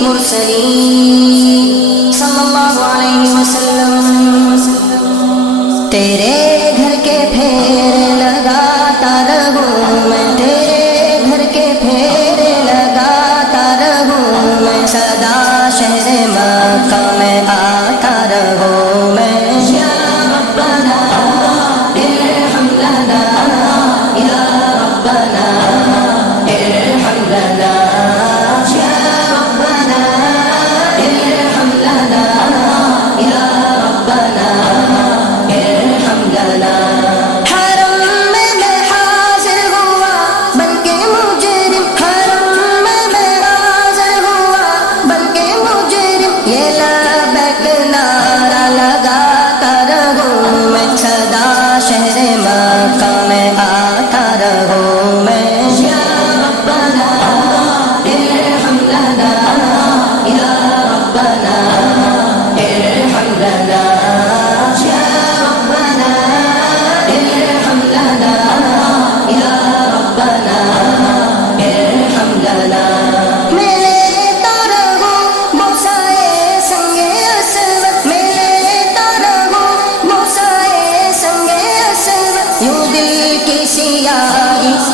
المرسلین صلی اللہ علیہ وسلم۔ تیرے گھر کے پھیر لگاتا رہوں میں، تیرے گھر کے پھیر لگاتا رہوں میں، سدا شہر مکہ میں آتا رہوں میں۔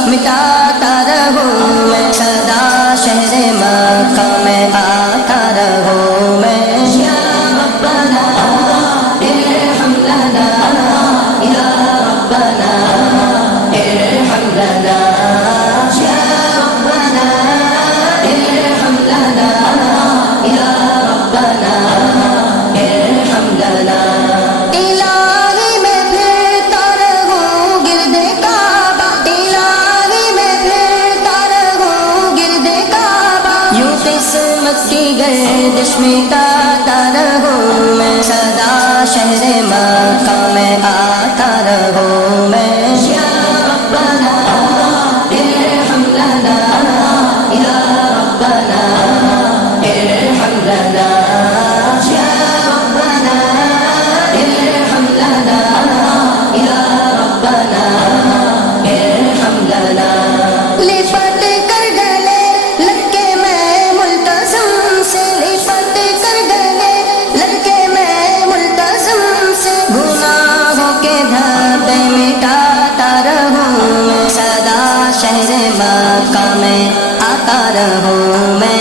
مٹاتا رہوں میں، سدا شہر مکہ میں آتا رہوں میں۔ کی گردش مٹاتا رہوں میں، سدا شہر مکہ میں آتا رہوں میں۔ شہر مکہ میں آتا رہوں میں۔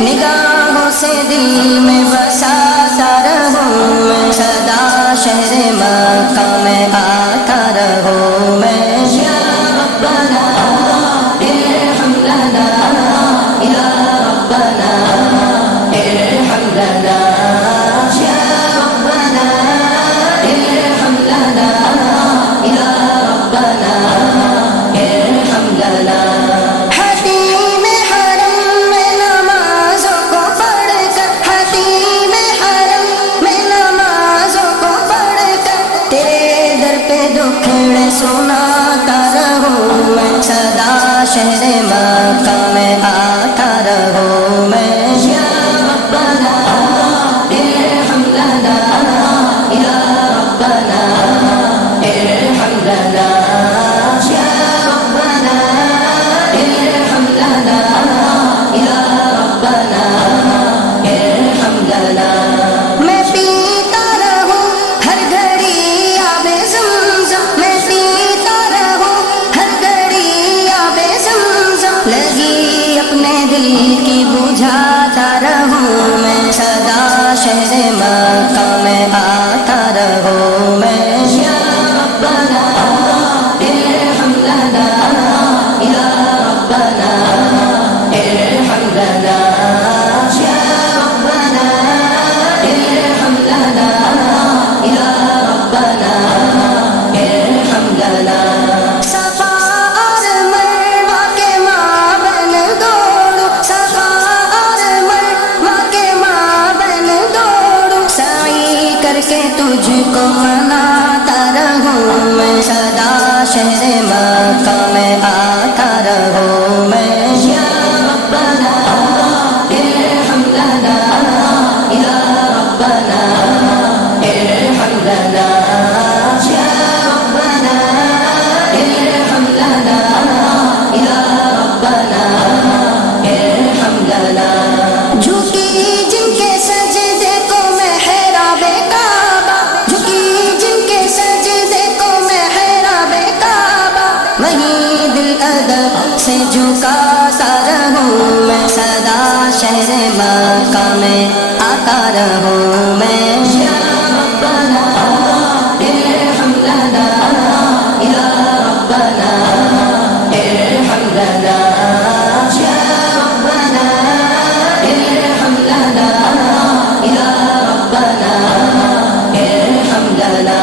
نگاہوں سے دل میں بساتا رہوں میں، سدا شہر مکہ میں آتا رہوں میں۔ حتیم حرم میں نمازوں کو پڑھ کر، حتیم کی بجھاتا رہوں میں، سدا شہر مکہ میں آتا رہوں میں۔ یا ربنا ارحم لنا، یا ربنا ارحم لنا، یا ربنا ارحم لنا، یا ربنا ارحم لنا۔ صفا اور مروہ کے مابین دوڑوں، صفا اور مروہ کے مابین دوڑوں، سعی کر کے تجھ کو مناتا رہوں میں، سدا شہر مکہ میں آتا رہوں میں۔ یا ربنا ارحم لنا، یا ربنا ارحم لنا، یا ربنا ارحم لنا، یا ربنا ارحم لنا۔ جھکی جن کے سجدے کو محراب کعبہ، جھکی جن کے سجدے کو محراب کعبہ، وہیں دل ادب سے جھکاتا رہوں میں، سدا شہر مکہ میں آتا رہوں میں۔ یا ربنا ارحم لنا، یا ربنا ارحم لنا، یا ربنا ارحم لنا، یا ربنا ارحم لنا۔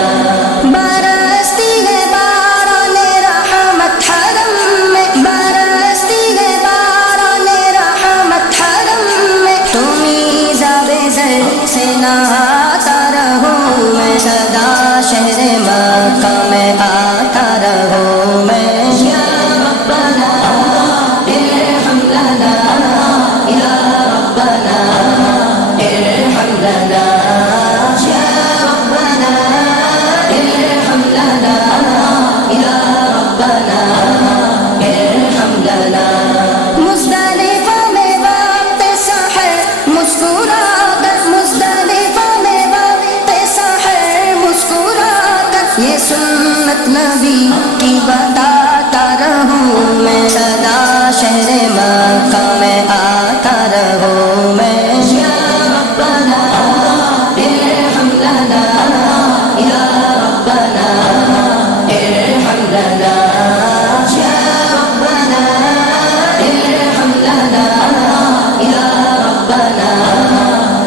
برستی ہے باران رحمت حرم میں، برستی ہے باران رحمت حرم میں، تمہیں زاب زر سے نہاتا رہوں میں، سدا شہر مکہ میں آتا رہوں میں۔ یا ربنا ارحم لنا، یا ربنا ارحم لنا، یا ربنا ارحم لنا، یا ربنا ارحم لنا۔ مزدلفہ میں وقت سحر مسکرا کر، مزدلفہ میں وقت سحر مسکرا کر، یہ سنت نبی کی بتاتا رہوں میں، سدا شہر مکہ میں آتا رہوں میں۔ یا ربنا ارحم لنا، یا ربنا ارحم لنا، یا ربنا ارحم لنا، یا ربنا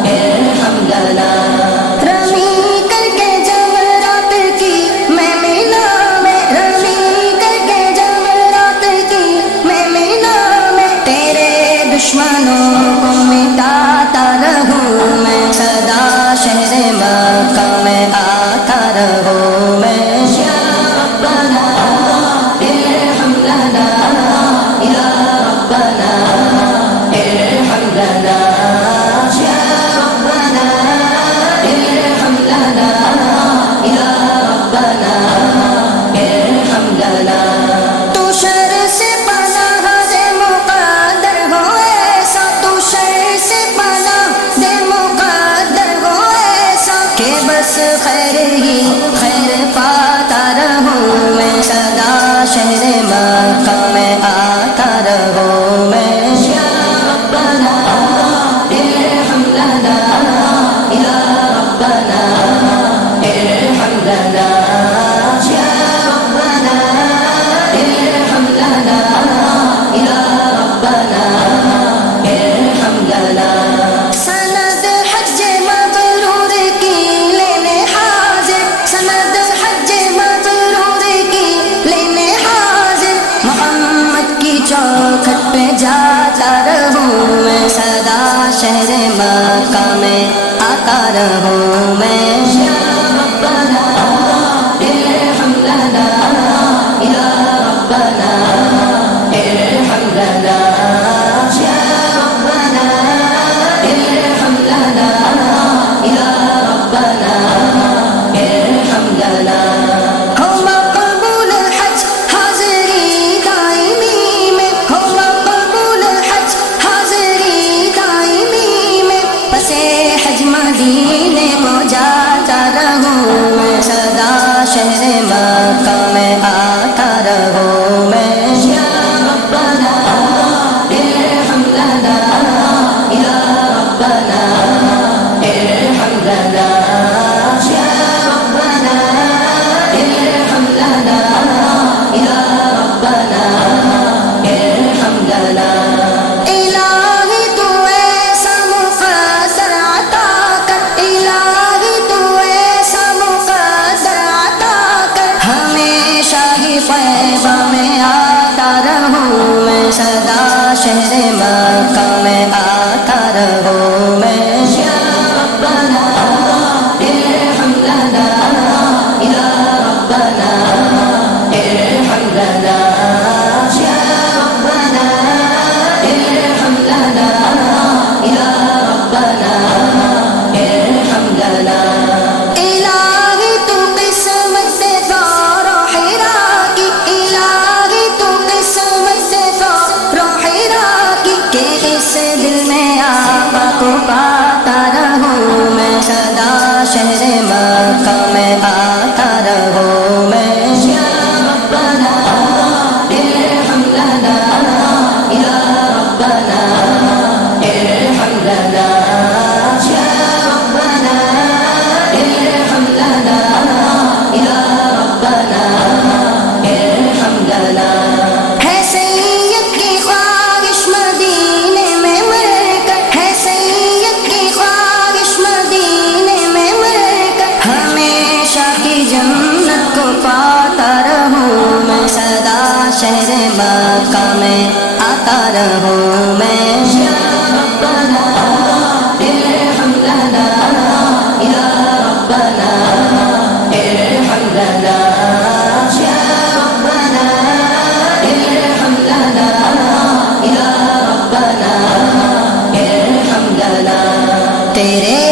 ارحم لنا۔ رمی کر کے جمرات کی میں مینا میں، رمی کر کے جمرات کی میں مینا میں، تیرے دشمنوں کو مٹاتا رہوں میں، سدا شہر مکہ میں آتا رہوں میں۔ یا ربنا ارحم لنا، یا ربنا ارحم لنا، یا ربنا ارحم لنا، یا ربنا ارحم لنا۔ تو شر سے پناہ دے مقدر ہو ایسا، تو شر سے پناہ دے مقدر ہو ایسا، کہ بس خیر ہی خیر پاتا رہوں میں، سدا شہر مکہ میں آتا رہوں میں۔ یا ربنا ارحم لنا، یا ربنا ارحم لنا، یا ربنا ارحم لنا، یا ربنا ارحم لنا۔ سند حج مبرور کی لینے حاضر، سند حج مبرور کی لینے حاضر، محمد کی چوکھٹ پہ جاتا رہوں میں، سدا شہر مکہ میں آتا رہوں میں۔ یا ربنا ارحم لنا، یا ربنا ارحم لنا، یا ربنا ارحم لنا، یا ربنا ارحم لنا۔ ہو مقبول حج حاضری دائمی میں، ہو مقبول حج حاضری دائمی میں، پس حج مدینے کو جا رہوں میں یا ربنا ارحم لنا یا ربنا ارحم لنا یا ربنا ارحم لنا یا ربنا ارحم لنا الہی تو قسمت دار حرا کی الہی تو قسمت دار حرا کی کہ اس دل میں آقا کو پاتا رہوں میں سدا شہر مکہ میں آتا رہوں میں یا ربنا ارحم لنا یا ربنا ارحم لنا یا ربنا ارحم لنا یا ربنا ارحم لنا ہے سید کی خواہش مدینے میں مر کر ہے سید کی خواہش مدینے میں مر کر ہمیشہ کی جنت کو پاتا رہوں میں سدا شہر مکہ میں آتا رہوں میں یا ربنا ارحم لنا یا ربنا ارحم لنا یا ربنا ارحم لنا یا ربنا ارحم لنا تیرے